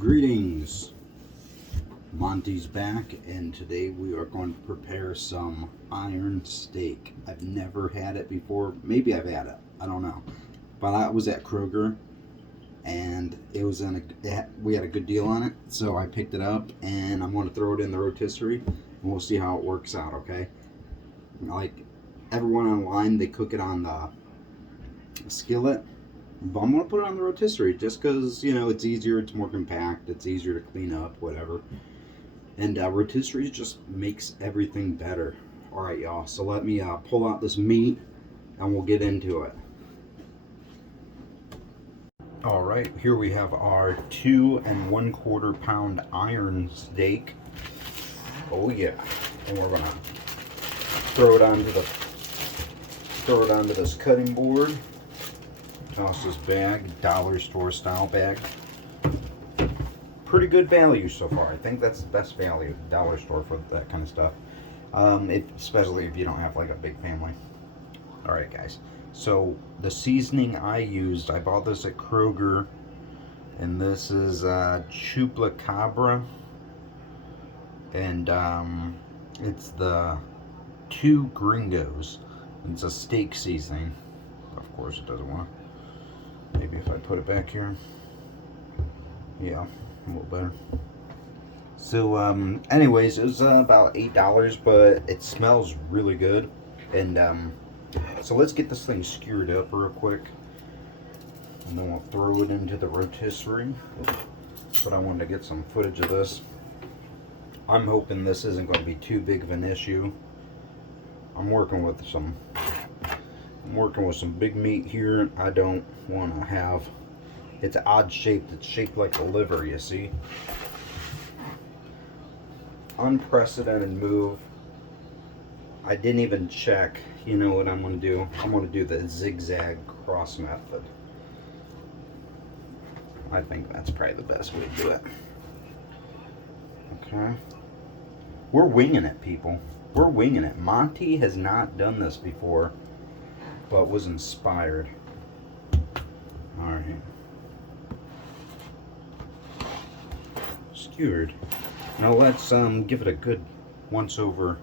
Greetings, Monty's back, and today we are going to prepare some iron steak. I've never had it before. Maybe I've had it, I don't know. But I was at Kroger, and it was we had a good deal on it, so I picked it up, and I'm going to throw it in the rotisserie, and we'll see how it works out, okay? Like everyone online, they cook it on the skillet. But I'm going to put it on the rotisserie just because, you know, it's easier, it's more compact, it's easier to clean up, whatever. And rotisserie just makes everything better. Alright, y'all, so let me pull out this meat and we'll get into it. Alright, here we have our 2 1/4 pound iron steak. Oh yeah. And we're going to throw it onto this cutting board. Toss this bag, dollar store style bag. Pretty good value so far. I think that's the best value, dollar store, for that kind of stuff. Especially if you don't have like a big family. Alright guys, so the seasoning I used, I bought this at Kroger, and this is Chupacabra, and it's the 2 Gringos. It's a steak seasoning. Of course it doesn't want to. Maybe if I put it back here. Yeah, a little better. So, anyways, it was about $8, but it smells really good. And, so let's get this thing skewered up real quick. And then we'll throw it into the rotisserie. But I wanted to get some footage of this. I'm hoping this isn't going to be too big of an issue. I'm working with some big meat here. I don't want to have, it's odd shaped. It's shaped like a liver, you see. Unprecedented move. I didn't even check. You know what I'm going to do? I'm going to do the zigzag cross method. I think that's probably the best way to do it. Okay. We're winging it, people. We're winging it. Monty has not done this before, but was inspired. Alright. Skewered. Now let's give it a good once over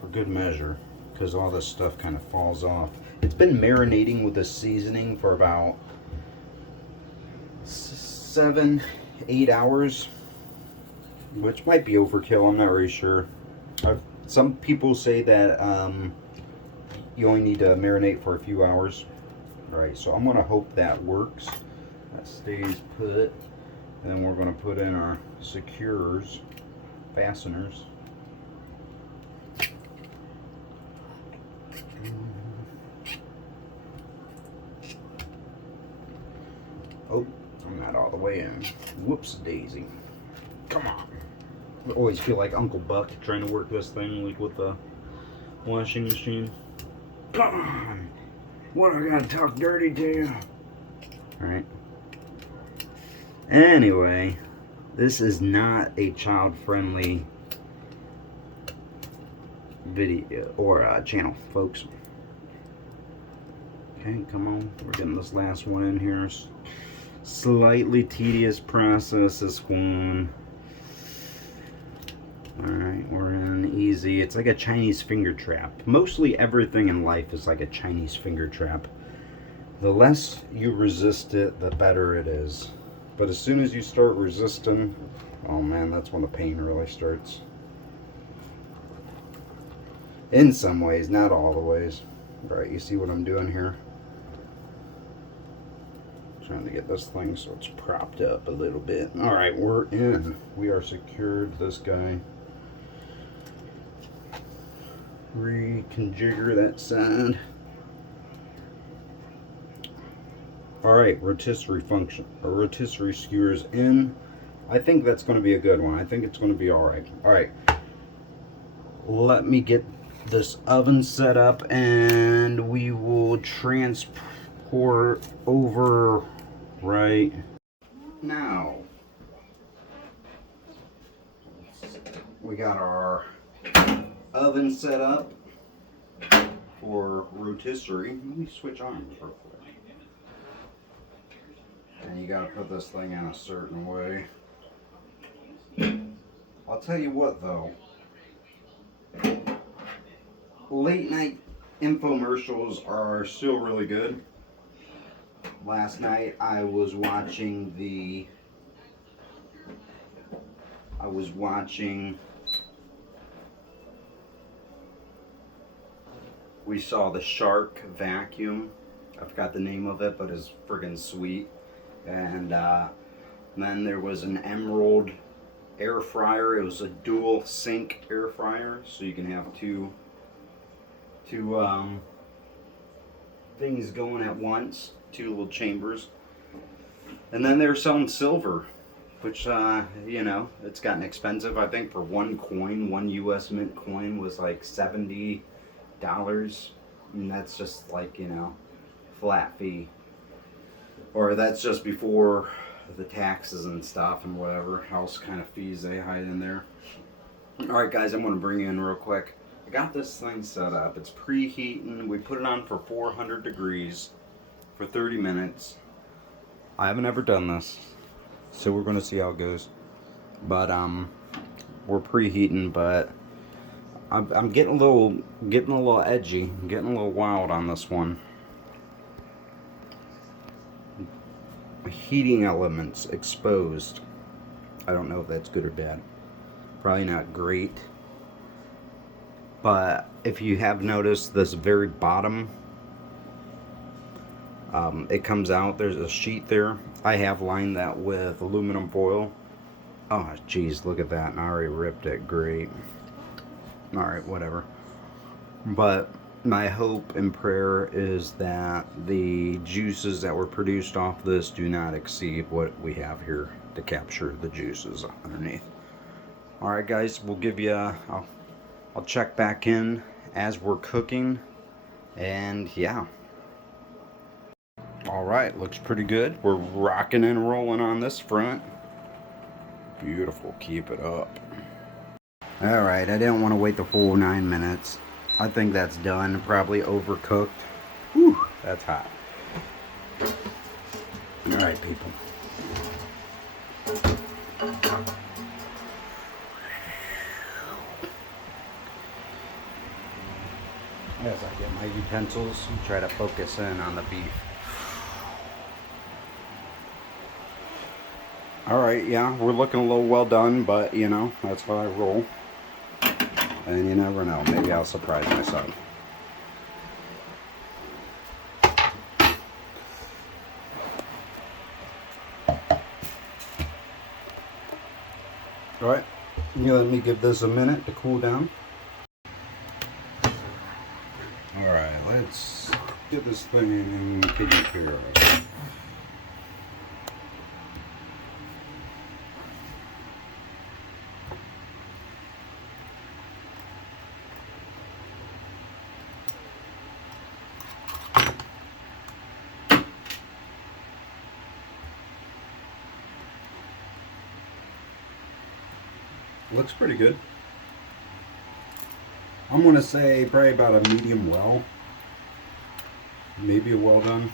for good measure, because all this stuff kind of falls off. It's been marinating with this seasoning for about 7-8 hours, which might be overkill. I'm not really sure. Some people say that you only need to marinate for a few hours. Alright, so I'm going to hope that works. That stays put. And then we're going to put in our securers, fasteners. Oh, I'm not all the way in. Whoops daisy. Come on. I always feel like Uncle Buck trying to work this thing like with the washing machine. Come on! What, I gotta talk dirty to you? Alright. Anyway, this is not a child-friendly video or channel, folks. Okay, come on. We're getting this last one in here. Slightly tedious process, this one. Alright, we're in easy. It's like a Chinese finger trap. Mostly everything in life is like a Chinese finger trap. The less you resist it, the better it is. But as soon as you start resisting, oh man, that's when the pain really starts. In some ways, not all the ways. Right, you see what I'm doing here? Trying to get this thing so it's propped up a little bit. Alright, we're in. We are secured this guy. Reconfigure that side. Alright, rotisserie function. A rotisserie skewers in. I think that's going to be a good one. I think it's going to be alright. Alright. Let me get this oven set up and we will transport over right now. We got our oven set up for rotisserie. Let me switch arms real quick. And you gotta put this thing in a certain way. I'll tell you what though, late night infomercials are still really good. Last night I was watching we saw the Shark vacuum. I forgot the name of it, but it's friggin' sweet. And then there was an Emerald air fryer. It was a dual sink air fryer, so you can have two things going at once, two little chambers. And then they were selling silver, which you know, it's gotten expensive. I think for one coin, one US Mint coin was like $70, and that's just like, you know, flat fee. Or that's just before the taxes and stuff and whatever else kind of fees they hide in there. Alright guys, I'm going to bring you in real quick. I got this thing set up. It's preheating. We put it on for 400 degrees for 30 minutes. I haven't ever done this, so we're going to see how it goes. But we're preheating, but I'm getting a little edgy, getting a little wild on this one. Heating elements exposed. I don't know if that's good or bad. Probably not great. But if you have noticed this very bottom, it comes out, there's a sheet there. I have lined that with aluminum foil. Oh geez, look at that, and I already ripped it. Great. Alright, whatever. But my hope and prayer is that the juices that were produced off this do not exceed what we have here to capture the juices underneath. Alright guys, we'll give you I'll check back in as we're cooking, and yeah. Alright, looks pretty good. We're rocking and rolling on this front. Beautiful, keep it up. Alright, I didn't want to wait the full 9 minutes. I think that's done. Probably overcooked. Whew, that's hot. Alright, people. As I get my utensils and try to focus in on the beef. Alright, yeah, we're looking a little well done, but you know, that's how I roll. And you never know, maybe I'll surprise myself. Alright, you let me give this a minute to cool down. Alright, let's get this thing taken care of. Looks pretty good. I'm going to say probably about a medium well. Maybe a well done.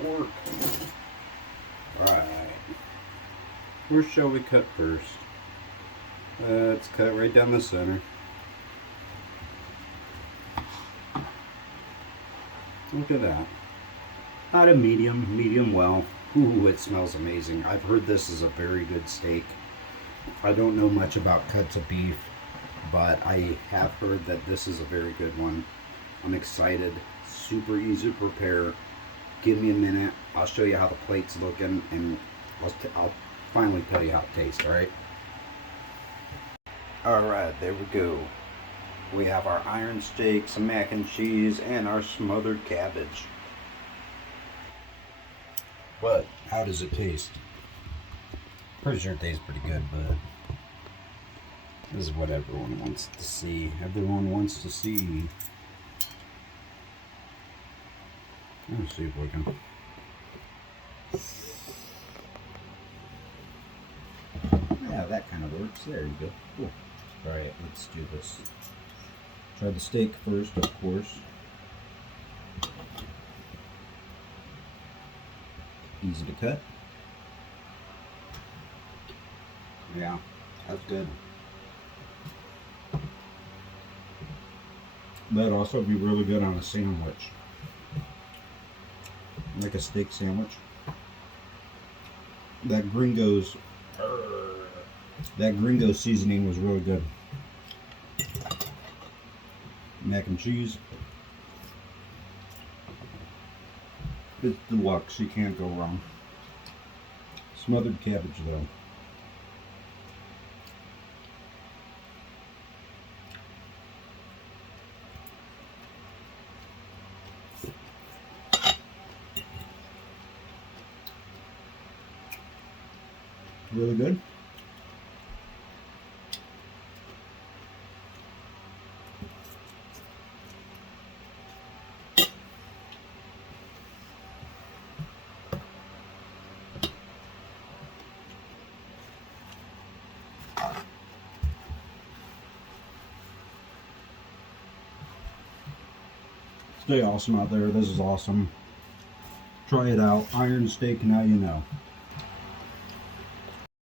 Pork. Right. Where shall we cut first? Let's cut it right down the center. Look at that. Not a medium well. Ooh, it smells amazing. I've heard this is a very good steak. I don't know much about cuts of beef, but I have heard that this is a very good one. I'm excited. Super easy to prepare. Give me a minute. I'll show you how the plate's looking, and I'll finally tell you how it tastes, alright? Alright, there we go. We have our iron steak, some mac and cheese, and our smothered cabbage. But how does it taste? Pretty sure it tastes pretty good, but this is what everyone wants to see. Everyone wants to see. Let's see if we can. that kind of works. There you go. Cool. All right, let's do this. Try the steak first, of course. Easy to cut. Yeah, that's good. That'd also be really good on a sandwich. Like a steak sandwich. That Gringo's seasoning was really good. Mac and cheese. It's deluxe, you can't go wrong. Smothered cabbage though. Really good. Stay awesome out there. This is awesome. Try it out. Iron steak, now you know.